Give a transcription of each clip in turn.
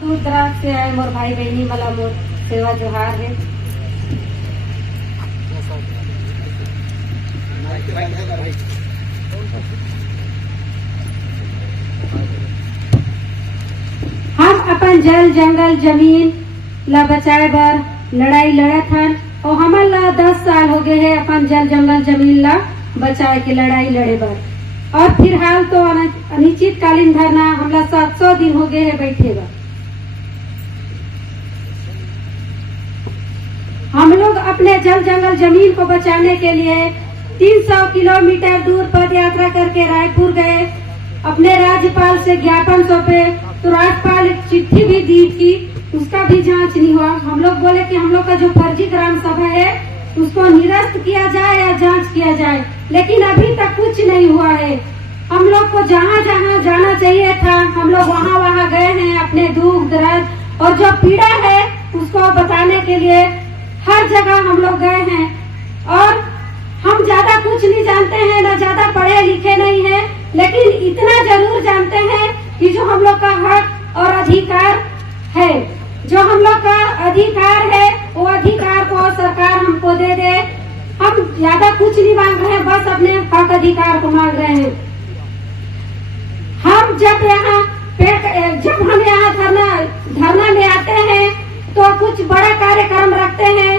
दूर दराज से आए मोर भाई बहनी मला मोर सेवा जोहार है। हम अपन जल जंगल जमीन ला बचाए बर लड़ाई लड़त हन और हमन ला 10 साल हो गए है अपन जल जंगल जमीन ला बचाए के लड़ाई लड़े बर। और फिलहाल तो अनिश्चितकालीन धरना हमला 700 दिन हो गए है बैठे बर। हम लोग अपने जल जंगल जमीन को बचाने के लिए 300 किलोमीटर दूर पद यात्रा करके रायपुर गए। अपने राज्यपाल से ज्ञापन सौंपे तो राज्यपाल एक चिट्ठी भी दी थी, उसका भी जांच नहीं हुआ। हम लोग बोले कि हम लोग का जो फर्जी ग्राम सभा है उसको निरस्त किया जाए या जांच किया जाए, लेकिन अभी तक कुछ नहीं हुआ है। हम लोग को जहाँ जहाँ जाना चाहिए था हम लोग वहाँ वहाँ गए हैं अपने दुख दर्द और जो पीड़ा है उसको बताने के लिए हर जगह हम लोग गए हैं। और हम ज्यादा कुछ नहीं जानते हैं, ना ज्यादा पढ़े लिखे नहीं है, लेकिन इतना जरूर जानते हैं कि जो हम लोग का हक और अधिकार है, जो हम लोग का अधिकार है वो अधिकार को सरकार हमको दे दे। हम ज्यादा कुछ नहीं मांग रहे हैं, बस अपने हक अधिकार को मांग रहे हैं। हम जब हम यहाँ धरना में आते हैं तो कुछ बड़ा कार्यक्रम रखते हैं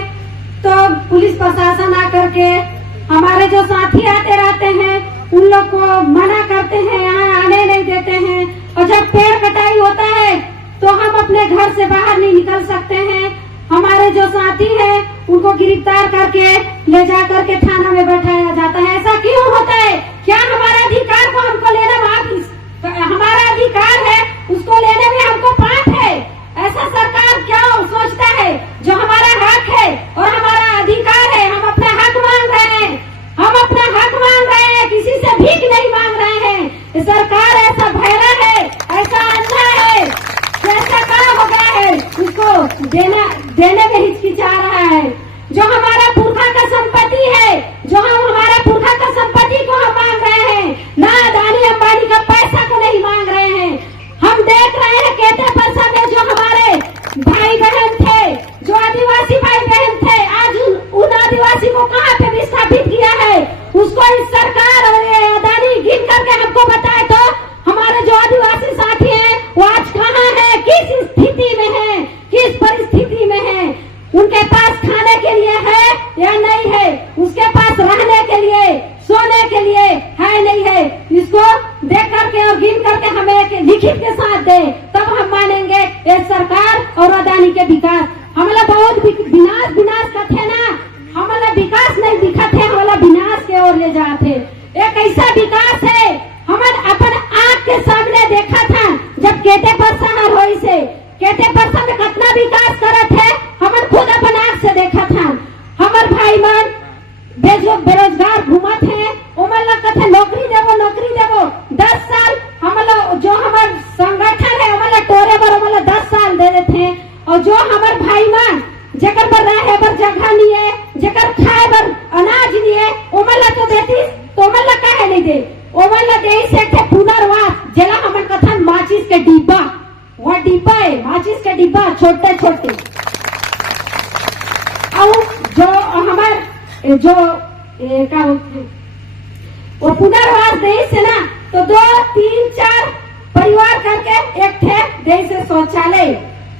तो पुलिस प्रशासन आकर के हमारे जो साथी आते रहते हैं उन लोग को मना करते हैं, यहाँ आने नहीं देते हैं। और जब पेड़ कटाई होता है तो हम अपने घर से बाहर नहीं निकल सकते हैं। हमारे जो साथी हैं उनको गिरफ्तार करके ले जा करके थाना में बैठाया जाता है। ऐसा क्यों होता है? क्या हमारा अधिकार को हमको लेना वापिस, हमारा अधिकार है उसको लेने में हमको पाप है? ऐसा सरकार क्या सोचता है? जो हमारा हक है और हमारा अधिकार है, हम अपना हक मांग रहे हैं, हम अपना हक मांग रहे हैं, किसी से भीख नहीं मांग रहे हैं। सरकार ऐसा भैरा है, ऐसा अंधा है, ऐसा काम हो गया है, उसको देने में हिचकिचा रहा है। जो हमारा पुरखा का संपत्ति है, जो हम हमारा पुरखा का संपत्ति को हम मांग रहे हैं, ना अदानी अंबानी का पैसा को नहीं मांग रहे हैं। हम देख रहे हैं कहते परसा में जो हमारे भाई बहन थे, जो आदिवासी भाई बहन थे, आज उन आदिवासी को कहाँ पे विस्थापित किया है, उसको इस सरकार और अदानी गिन करके हमको बताए तो हमारे जो आदिवासी साथी हैं वो आज कहाँ है, किस स्थिति में है, किस परिस्थिति में है, उनके पास खाने के लिए है या नहीं है, उसके पास रहने के लिए सोने के लिए है नहीं है। इसको देख करके और गिन करके हमें एक लिखित के साथ दे, तब हम मानेंगे ये सरकार और अदानी के विकास। हमारा बहुत विनाश का थे ना, हमारा विकास नहीं दिखा थे, हमारा विनाश के ओर ले जाते। एक ऐसा विकास है हमारे अपन आँख के सामने देखा था जब केटे परसा हरहोई से केटे परसा में कितना विकास करत है, हमन खुद अपन आँख से देखा था। हमार भाई मन बेरोजगार घूमत है, उमन लोग कहते नौकरी देवो 10 साल हमन जो हमार संगठन है उमन टोरे बर उमन 10 साल दे देते हैं। और जो हमार भाई मन जेकर पर रहे बर जगह नहीं है, जेकर खाए बर अनाज नहीं है, उमन तो देती तो उमन काहे नहीं दे? उमन दे से थे पुनर्वास, जला हमन कथन माचिस के डिब्बा, वो डिब्बा है माचिस के डिब्बा छोटे छोटे। और जो हमार जो क्या वो पुनर्वास देश है ना, तो 2, 3, 4 परिवार करके एक थे देश से शौचालय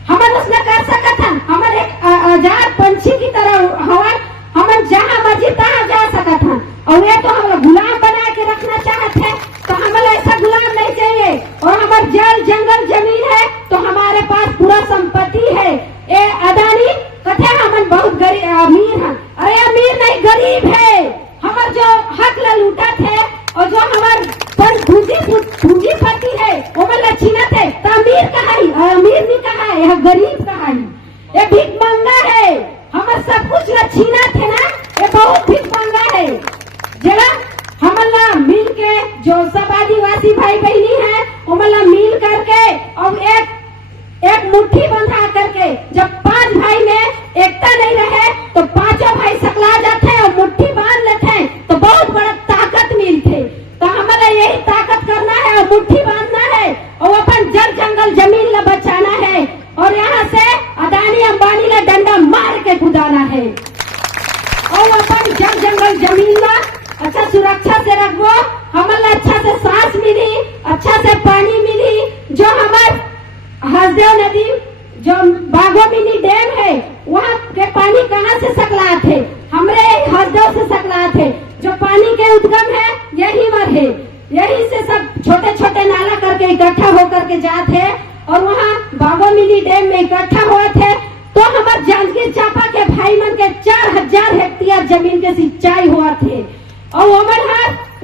हमन उसमें कर सकत हन। हमन एक आजाद पंछी की तरह हवन, हमन जहाँ मर्जी तहाँ जा सकत हन। और ये तो हम गुलाम बना के रखना चाहते हैं, तो हमें ऐसा गुलाम नहीं चाहिए। और हमारे जल जंगल जमीन है तो हमारे पास पूरा संपत्ति है। ये अदानी कथे हमन बहुत गरीब अमीर हैं, अरे अमीर नहीं गरीब है। हमार जो हक ला लूटा थे और जो हमार पूंजीपति है वो मतलब छीनत है, तो अमीर कहाँ है? अमीर नहीं कहाँ है, यह गरीब कहाँ है? ये भीख मांगा है, हमार सब कुछ ला छीनत है ना, ये बहुत भीख मांगा है। जरा हमला मिल के जो सब आदिवासी भाई बहनी है उमला मिल करके और एक मुट्ठी बंधा करके, जब 5 भाई में एकता नहीं रहे तो 5 भाई सकला जाते हैं और मुट्ठी बांध लेते हैं तो बहुत बड़ा ताकत मिलते। तो हमारा यही ताकत करना है और मुट्ठी बांधना है और अपन जल जंगल जमीन ला बचाना है। हसदेव नदी जो बागोमिनी डैम है वहाँ के पानी कहाँ से सकला थे, हमरे हसदेव से सकला थे। जो पानी के उद्गम है यही मर है, यही से सब छोटे छोटे नाला करके इकट्ठा होकर के जाते हैं और वहाँ बागोमिनी डैम में इकट्ठा हुए थे। तो हमारे जांजगीर चांपा के भाई मन के 4000 हेक्टेयर जमीन के सिंचाई हुआ थे और वो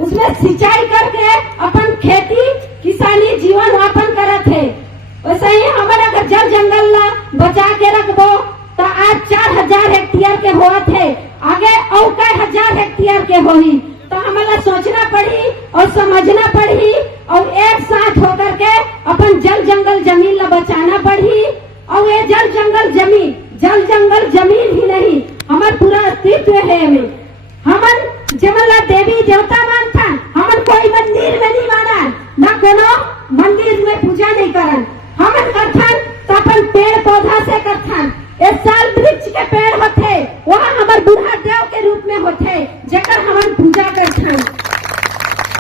उसमें सिंचाई करके अपन खेती किसानी जीवन यापन करे थे। वैसे ही हमारे अगर जल जंगल ला बचा के रखबो तो आज 4000 हेक्टेयर के हुआ थे, आगे और कई हजार हेक्टेयर के होही। तो हमें सोचना पड़ी और समझना पड़ी और एक साथ होकर के अपन जल जंगल जमीन ला बचाना पड़ी। और ये जल जंगल जमीन ही नहीं, हमार पूरा अस्तित्व है। हमन जमला देवी देवता मानता, हमन कोई मंदिर में नहीं माना, न कोनो मंदिर में पूजा नहीं करन। हमन करथन तो अपन पेड़ पौधा से करथन। एक साल वृक्ष के पेड़ होते वहाँ हमार बूढ़ा देव के रूप में होते जेकर हमन पूजा करथन।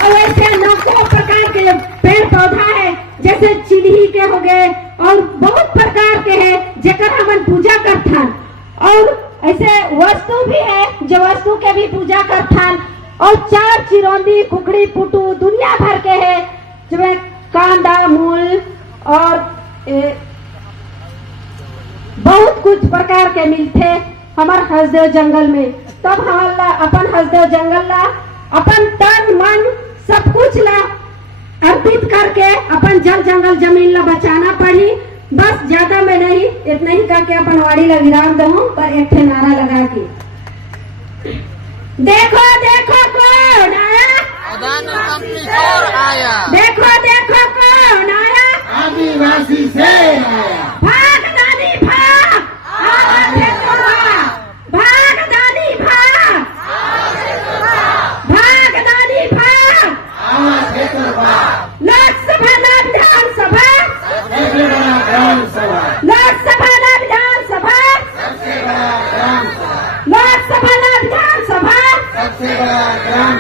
और ऐसे 9 प्रकार के पेड़ पौधा है जैसे चिन्ही के हो गए और बहुत प्रकार के हैं जेकर हमन पूजा करथन। और ऐसे वस्तु भी है जो वस्तु के भी पूजा करथन। और 4 चिरौंदी कुकड़ी पुटू दुनिया भर के है जो कांदा मूल और बहुत कुछ प्रकार के मिलते हमार हसदेव जंगल में। तब हमारा अपन हसदेव जंगल ला अपन तन मन सब कुछ ला अर्पित करके अपन जल जंगल जमीन ला बचाना पड़ी। बस ज्यादा में नहीं, इतना ही करके अपन वाड़ी ला विराम दूं पर एक नारा लगा के देखो देखो कौन आया, देखो देखो कौन आया, आदिवासी से आया। भाग दानी भाग, आवाज है तो भाग दानी भाग, भाग दानी भाग, आवाज है तो लोकसभा ना विधानसभा, सबसे बड़ा ग्राम सभा, लोकसभा ना विधानसभा, सबसे बड़ा ग्राम सभा, लोकसभा ना विधानसभा, सबसे बड़ा ग्राम